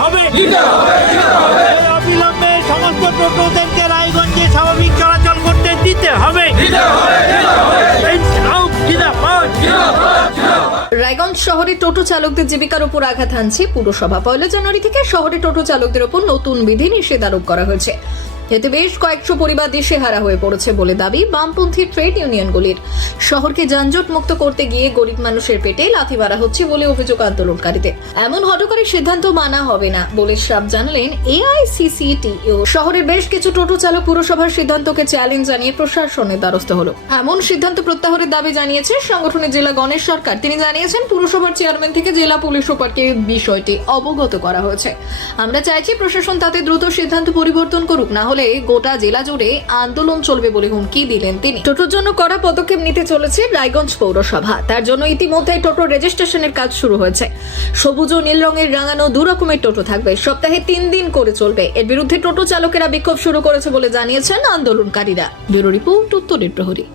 হবে। অবিলম্বে সমস্ত টোটোদেরকে রায়গঞ্জে স্বাভাবিক চলাচল করতে দিতে হবে। রায়গঞ্জ শহরে টোটো চালকদের জীবিকার উপর আঘাত হানছে পুরসভা। পয়লা জানুয়ারি থেকে শহরে টোটো চালকদের উপর নতুন বিধি নিষেধ আরোপ করা হয়েছে। এতে বেশ কয়েকশো পরিবার দিশেহারা হয়ে পড়েছে বলে দাবি বামপন্থী ট্রেড ইউনিয়নগুলির। শহরকে যানজট মুক্ত করতে গিয়ে গরিব মানুষের পেটে লাথি মারা হচ্ছে বলে অভিযোগ আন্দোলনকারীদের। এমন হটকারী সিদ্ধান্ত মানা হবে না বলে সাপ জানালেন এআইসিসিটিও শহরের বেশ কিছু টোটো চালক পুরসভার সিদ্ধান্তকে চ্যালেঞ্জ জানিয়ে প্রশাসনের দ্বারস্থ হলো। এমন সিদ্ধান্ত প্রত্যাহারের দাবি জানিয়েছে সংগঠনের জেলা গণেশ সরকার। তিনি জানিয়েছেন পুরসভার চেয়ারম্যান থেকে জেলা পুলিশ সুপারকে বিষয়টি অবগত করা হয়েছে। আমরা চাইছি প্রশাসন তাতে দ্রুত সিদ্ধান্ত পরিবর্তন করুক, না হলে গোটা জেলা জুড়ে আন্দোলন চলবে বলে হুমকি দিলেন তিনি। টোটোর জন্য কড়া পদক্ষেপ নিতে চলেছে রায়গঞ্জ পৌরসভা। তার জন্য ইতিমধ্যে টোটো রেজিস্ট্রেশনের কাজ শুরু হয়েছে। সবুজ ও নীল রঙের রাঙানো দু রকমের টোটো থাকবে। সপ্তাহে তিন দিন করে চলবে। এর বিরুদ্ধে টোটো চালকেরা বিক্ষোভ শুরু করেছে বলে জানিয়েছেন আন্দোলনকারীরা। ব্যুরো রিপোর্ট উত্তরের প্রহরী।